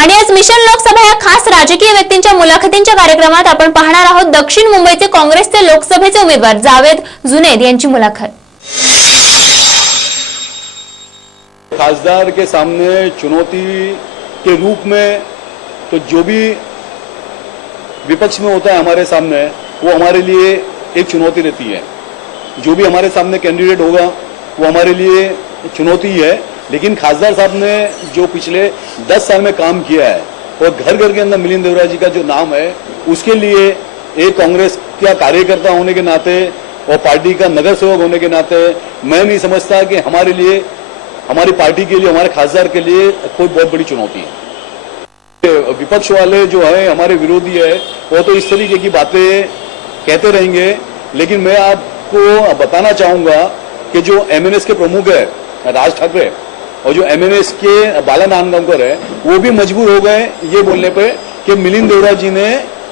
आणि आज मिशन लोकसभा या खास राजकीय व्यक्तींच्या मुलाखतींच्या कार्यक्रमात आपण पाहणार आहोत दक्षिण मुंबईचे काँग्रेसचे लोकसभेचे उमेदवार जावेद जुनैद यांची मुलाखत। खासदार के सामने चुनौती के रूप में तो जो भी विपक्ष में होता है हमारे सामने, वो हमारे लिए एक चुनौती रहती है। जो भी हमारे सामने कैंडिडेट होगा वो हमारे लिए चुनौती है। लेकिन खासदार साहब ने जो पिछले 10 साल में काम किया है और घर घर के अंदर मिलिंद देवरा जी का जो नाम है, उसके लिए एक कांग्रेस का कार्यकर्ता होने के नाते और पार्टी का नगर सेवक होने के नाते मैं नहीं समझता कि हमारे लिए, हमारी पार्टी के लिए, हमारे खासदार के लिए कोई बहुत बड़ी चुनौती है। विपक्ष वाले जो है हमारे विरोधी है, वो तो इस तरीके की बातें कहते रहेंगे। लेकिन मैं आपको बताना चाहूंगा कि जो एमएनएस के प्रमुख है राज ठाकरे और जो एमएनएस के बाला नांदगांवकर है, वो भी मजबूर हो गए ये बोलने पे कि मिलिंद देवरा जी ने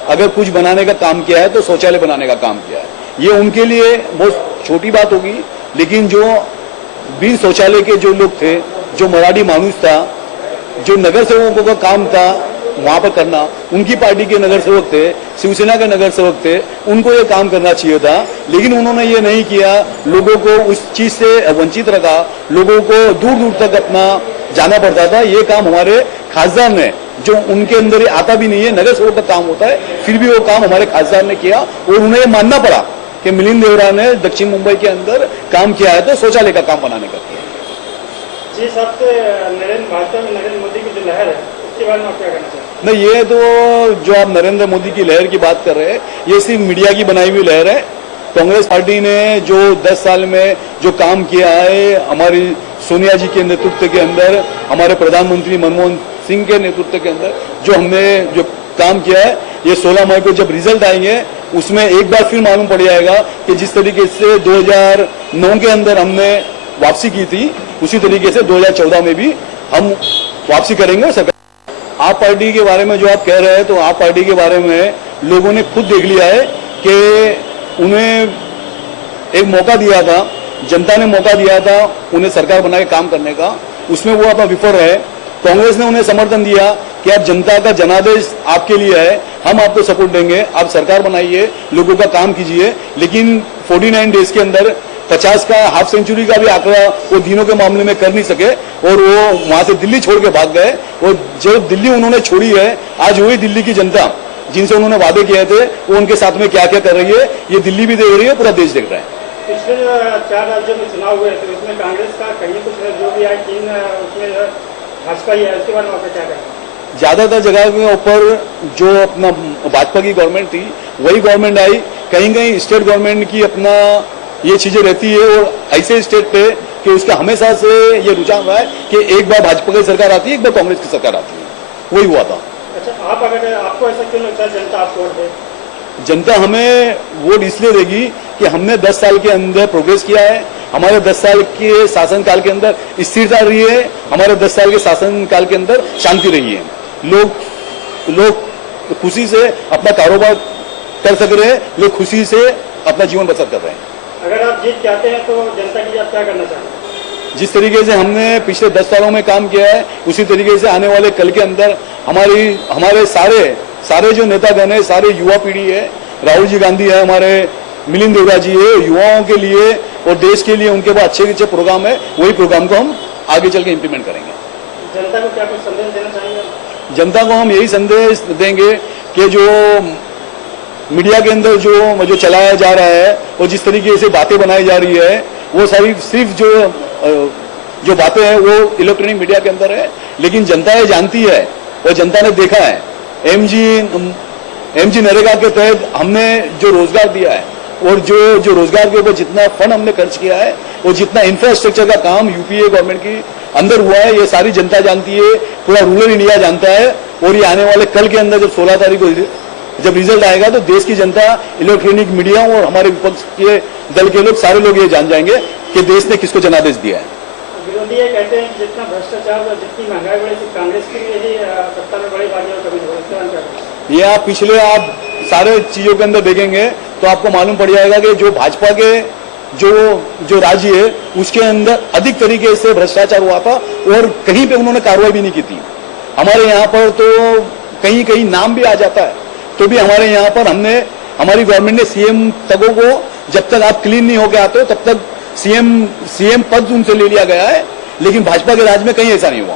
अगर कुछ बनाने का काम किया है तो शौचालय बनाने का काम किया है। ये उनके लिए बहुत छोटी बात होगी, लेकिन जो बिन शौचालय के जो लोग थे, जो मराठी मानुस था, जो नगर सेवकों का काम था वहां पर करना, उनकी पार्टी के नगर सेवक थे, शिवसेना के नगर सेवक थे, उनको ये काम करना चाहिए था। लेकिन उन्होंने ये नहीं किया, लोगों को उस चीज से वंचित रखा, लोगों को दूर दूर तक अपना जाना पड़ता था। ये काम हमारे खासदार ने, जो उनके अंदर आता भी नहीं है, नगर सेवक का काम होता है, फिर भी वो काम हमारे खासदार ने किया और उन्हें मानना पड़ा कि मिलिंद देवरा ने दक्षिण मुंबई के अंदर काम किया है तो शौचालय का काम बनाने का किया। जिस हिसाब से भाजपा में नरेंद्र मोदी की जो लहर है, उसके बारे में आप क्या कहना चाहते हैं? नहीं, ये तो जो आप नरेंद्र मोदी की लहर की बात कर रहे हैं, ये सिर्फ मीडिया की बनाई हुई लहर है। कांग्रेस पार्टी ने जो 10 साल में जो काम किया है, हमारी सोनिया जी के नेतृत्व के अंदर, हमारे प्रधानमंत्री मनमोहन सिंह के नेतृत्व के अंदर जो हमने जो काम किया है, ये 16 मई को जब रिजल्ट आएंगे उसमें एक बार फिर मालूम पड़ जाएगा कि जिस तरीके से 2009 के अंदर हमने वापसी की थी, उसी तरीके से 2014 में भी हम वापसी करेंगे। सरकार आप पार्टी के बारे में जो आप कह रहे हैं, तो आप पार्टी के बारे में लोगों ने खुद देख लिया है कि उन्हें एक मौका दिया था, जनता ने मौका दिया था उन्हें सरकार बना के काम करने का, उसमें वो अपना विफल रहे। कांग्रेस ने उन्हें समर्थन दिया कि आप जनता का जनादेश आपके लिए है, हम आपको सपोर्ट देंगे, आप सरकार बनाइए, लोगों का काम कीजिए। लेकिन 49 डेज के अंदर 50 का हाफ सेंचुरी का भी आंकड़ा वो दिनों के मामले में कर नहीं सके और वो वहां से दिल्ली छोड़ के भाग गए। और जो दिल्ली उन्होंने छोड़ी है, आज वही दिल्ली की जनता जिनसे उन्होंने वादे किए थे, वो उनके साथ में क्या क्या कर रही है, ये दिल्ली भी देख रही है, पूरा देश देख रहा है। पिछले 4 राज्यों में चुनाव हुए थे, उसमें कांग्रेस का कहीं कुछ जो भी आए 3 उसमें भाजपा ही है, उसके बारे में आपका क्या कहना है? ज्यादातर जगह के ऊपर जो अपना भाजपा की गवर्नमेंट थी वही गवर्नमेंट आई। कहीं कहीं स्टेट गवर्नमेंट की अपना ये चीजें रहती है और ऐसे स्टेट पे कि उसका हमेशा से ये रुझान रहा है कि एक बार भाजपा की सरकार आती है, एक बार कांग्रेस की सरकार आती है, वही हुआ था। अच्छा, आप अगर आपको ऐसा क्यों लगता है जनता आपको वोट दे? जनता हमें वोट इसलिए देगी कि हमने 10 साल के अंदर प्रोग्रेस किया है, हमारे 10 साल के शासनकाल के अंदर स्थिरता रही है, हमारे 10 साल के शासनकाल के अंदर शांति रही है, लोग खुशी से अपना कारोबार कर सक रहे हैं, लोग खुशी से अपना जीवन बसर कर रहे हैं। अगर आप जीत चाहते हैं तो जनता के लिए आप क्या करना चाहते हैं? जिस तरीके से हमने पिछले 10 सालों में काम किया है, उसी तरीके से आने वाले कल के अंदर हमारे सारे जो नेतागण है, सारे युवा पीढ़ी है, राहुल जी गांधी है, हमारे मिलिंद देवरा जी है, युवाओं के लिए और देश के लिए उनके पास अच्छे प्रोग्राम है, वही प्रोग्राम को हम आगे चल के इम्प्लीमेंट करेंगे। जनता को क्या कुछ संदेश देना चाहेंगे? जनता को हम यही संदेश देंगे कि जो मीडिया के अंदर जो चलाया जा रहा है और जिस तरीके से बातें बनाई जा रही है, वो सारी सिर्फ जो बातें हैं वो इलेक्ट्रॉनिक मीडिया के अंदर है। लेकिन जनता ये जानती है और जनता ने देखा है, एमजी नरेगा के तहत हमने जो रोजगार दिया है और जो रोजगार के ऊपर जितना फंड हमने खर्च किया है और जितना इंफ्रास्ट्रक्चर का काम यूपीए गवर्नमेंट की अंदर हुआ है, ये सारी जनता जानती है, पूरा रूरल इंडिया जानता है। और ये आने वाले कल के अंदर जब 16 तारीख को जब रिजल्ट आएगा तो देश की जनता, इलेक्ट्रॉनिक मीडिया और हमारे विपक्ष के दल के लोग, सारे लोग ये जान जाएंगे कि देश ने किसको जनादेश दिया है। विरोधी ये कहते हैं जितना भ्रष्टाचार और जितनी महंगाई बढ़ी थी, कांग्रेस की भी सत्ता में बड़ी बागी और कभी ये आप पिछले सारे चीजों के अंदर देखेंगे तो आपको मालूम पड़ जाएगा कि जो भाजपा के जो राज्य है उसके अंदर अधिक तरीके से भ्रष्टाचार हुआ था और कहीं पे उन्होंने कार्रवाई भी नहीं की थी। हमारे यहाँ पर तो कहीं कहीं नाम भी आ जाता है, तो भी हमारे यहाँ पर हमारी गवर्नमेंट ने सीएम तगों को जब तक आप क्लीन नहीं होके आते हो तब तक सीएम पद उनसे ले लिया गया है, लेकिन भाजपा के राज में कहीं ऐसा नहीं हुआ।